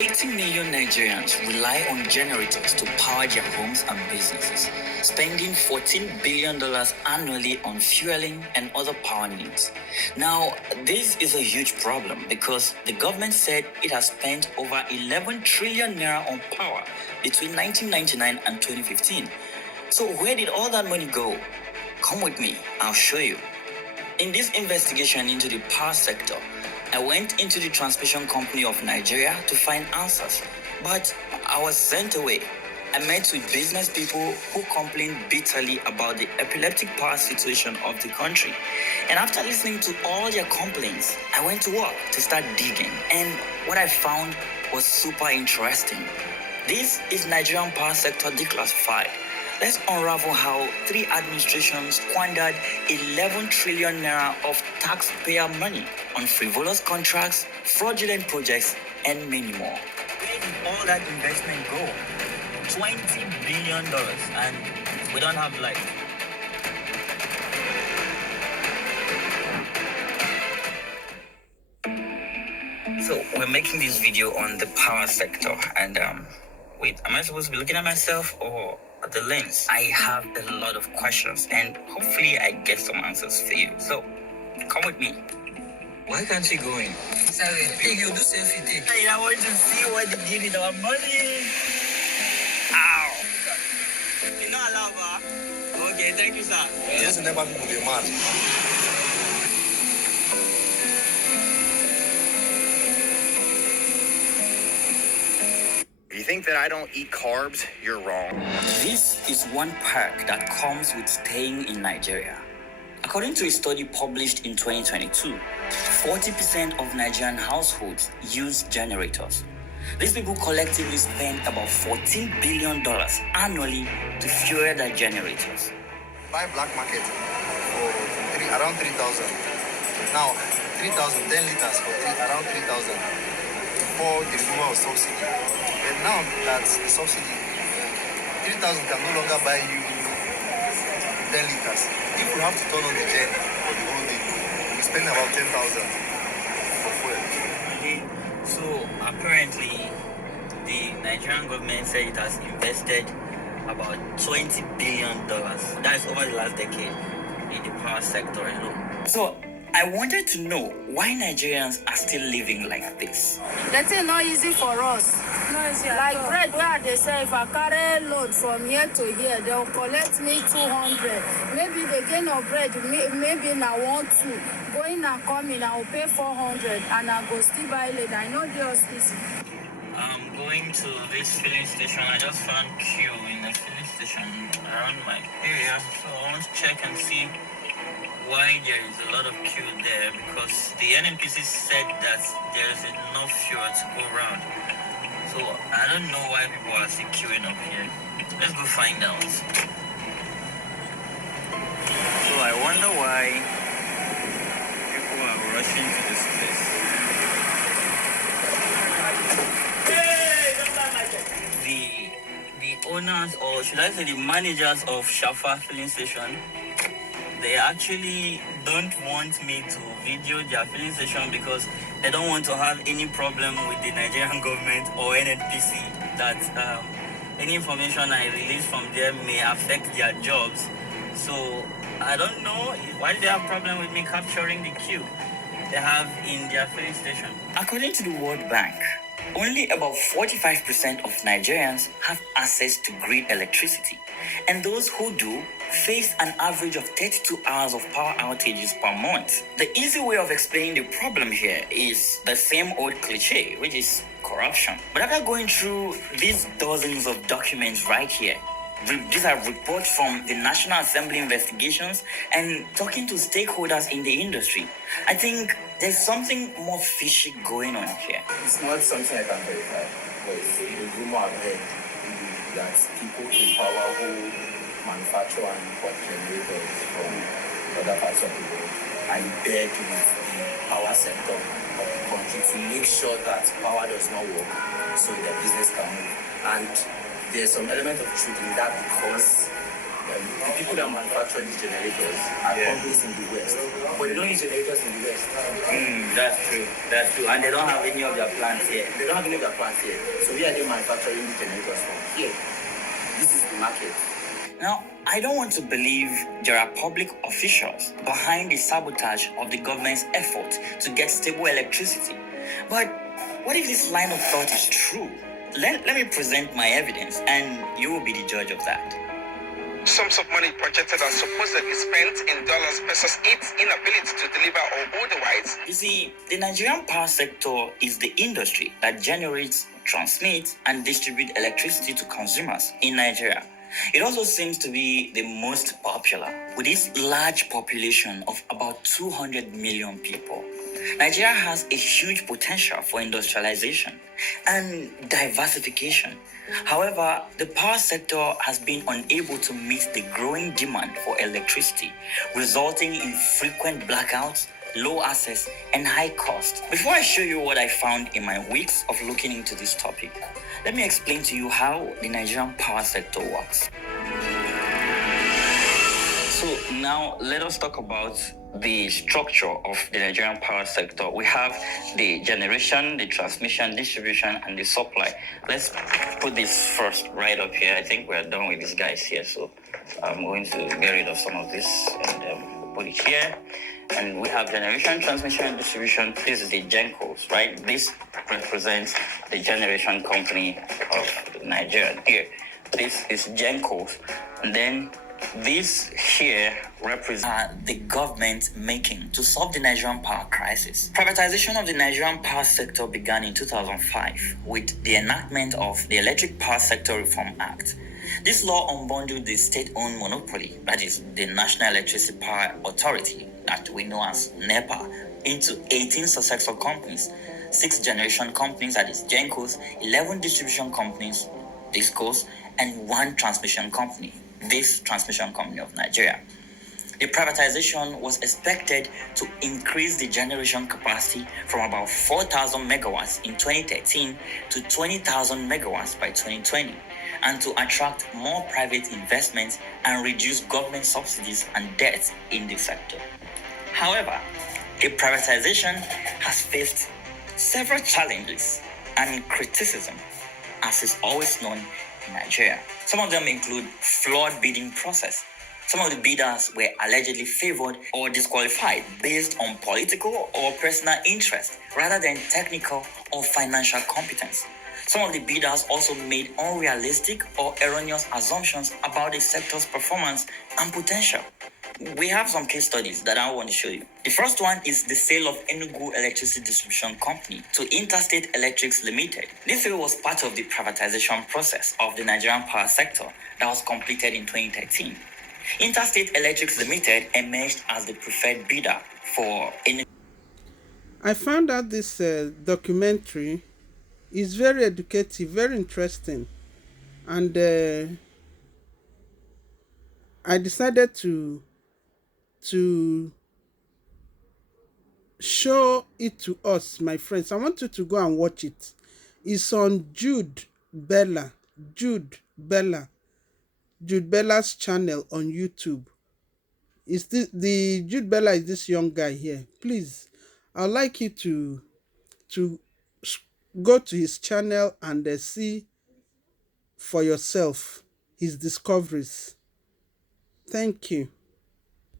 80 million Nigerians rely on generators to power their homes and businesses, spending $14 billion annually on fueling and other power needs. Now, this is a huge problem because the government said it has spent over 11 trillion naira on power between 1999 and 2015. So where did all that money go? Come with me, I'll show you. In this investigation into the power sector, I went into the transmission company of Nigeria to find answers, but I was sent away. I met with business people who complained bitterly about the epileptic power situation of the country. And after listening to all their complaints, I went to work to start digging. And what I found was super interesting. This is Nigerian power sector declassified. Let's unravel how 3 administrations squandered 11 trillion naira of taxpayer money on frivolous contracts, fraudulent projects, and many more. Where did all that investment go? $20 billion, and we don't have light. So we're making this video on the power sector, and wait, am I supposed to be looking at myself or at the lens? I have a lot of questions, and hopefully I get some answers for you. So come with me. Why can't you go in? Sorry, take you do selfie take. I want to see what they did with our money. Ow! You know allow, Okay, thank you, sir. Just never people be mad. If you think that I don't eat carbs, you're wrong. This is one perk that comes with staying in Nigeria. According to a study published in 2022, 40% of Nigerian households use generators. These people collectively spend about $14 billion annually to fuel their generators. Buy black market for around 3,000. Now, 3,000, 10 liters for around 3,000 for the removal of subsidy. And now that's the subsidy, 3,000 can no longer buy you 10 liters. If you have to turn on the gen for the whole day, you spend about 10,000 for fuel. So apparently, the Nigerian government said it has invested about $20 billion. That's over the last decade in the power sector alone. So I wanted to know why Nigerians are still living like this. That's not easy for us. Like bread where they say if I carry load from here to here, they'll collect me 200. Maybe the gain of bread, maybe now 1-2. Going and coming, I will pay 400 and I go still buy later. I know they're easy. I'm going to this filling station. I just found queue in the filling station around my area. So I want to check and see why there is a lot of queue there, because the NNPC said that there is enough fuel to go around. So I don't know why people are still queuing up here. Let's go find out. So I wonder why people are rushing to this place. The owners, or should I say the managers of Shafa filling station, they actually don't want me to video their filling station because they don't want to have any problem with the Nigerian government or NNPC that any information I release from them may affect their jobs. So I don't know why they have problem with me capturing the queue they have in their filling station. According to the World Bank, only about 45% of Nigerians have access to grid electricity, and those who do face an average of 32 hours of power outages per month. The easy way of explaining the problem here is the same old cliche, which is corruption. But after going through these dozens of documents right here, these are reports from the National Assembly investigations and talking to stakeholders in the industry, I think there's something more fishy going on here. It's not something I can verify, but it's a rumor I've heard that people in power who manufacture and import generators from other parts of the world are in bed with the power sector of the country to make sure that power does not work so their business can move. And there's some element of truth in that because the people that manufacture these generators are companies in the West, but they don't use generators in the West. That's true. That's true. And they don't have any of their plants here. They don't have any of their plants here. So where are they manufacturing these generators from? Here. This is the market. Now, I don't want to believe there are public officials behind the sabotage of the government's effort to get stable electricity. But what if this line of thought is true? Let me present my evidence and you will be the judge of that. Sums of money projected and supposedly spent in dollars versus its inability to deliver or otherwise. You see, the Nigerian power sector is the industry that generates, transmits, and distributes electricity to consumers in Nigeria. It also seems to be the most popular, with its large population of about 200 million people. Nigeria has a huge potential for industrialization and diversification. However, the power sector has been unable to meet the growing demand for electricity, resulting in frequent blackouts, low access, and high cost. Before I show you what I found in my weeks of looking into this topic, let me explain to you how the Nigerian power sector works. So now let us talk about the structure of the Nigerian power sector. We have the generation, the transmission, distribution, and the supply. Let's put this first right up here. I think we're done with these guys here, so I'm going to get rid of some of this and put it here. And we have generation, transmission, and distribution. This is the GENCOs, right? This represents the generation company of Nigeria. Here, this is GENCOs, and then this here represents the government making to solve the Nigerian power crisis. Privatization of the Nigerian power sector began in 2005 with the enactment of the Electric Power Sector Reform Act. This law unbundled the state-owned monopoly, that is the National Electricity Power Authority, that we know as NEPA, into 18 successor companies, 6 generation companies, that is GENCOs, 11 distribution companies, DISCOs, and 1 transmission company, this transmission company of Nigeria. The privatization was expected to increase the generation capacity from about 4,000 megawatts in 2013 to 20,000 megawatts by 2020, and to attract more private investments and reduce government subsidies and debt in the sector. However, the privatization has faced several challenges and criticism, as is always known in Nigeria. Some of them include flawed bidding process. Some of the bidders were allegedly favored or disqualified based on political or personal interest rather than technical or financial competence. Some of the bidders also made unrealistic or erroneous assumptions about the sector's performance and potential. We have some case studies that I want to show you. The first one is the sale of Enugu Electricity Distribution Company to Interstate Electrics Limited. This sale was part of the privatization process of the Nigerian power sector that was completed in 2013. Interstate Electrics Limited emerged as the preferred bidder for Enugu. I found out this documentary is very educative, very interesting, and I decided to show it to us, my friends. I want you to go and watch it. It's on Jude Bela, Jude Bela's channel on YouTube. Is the Jude Bela is this young guy here. Please, I'd like you to go to his channel and see for yourself his discoveries. Thank you.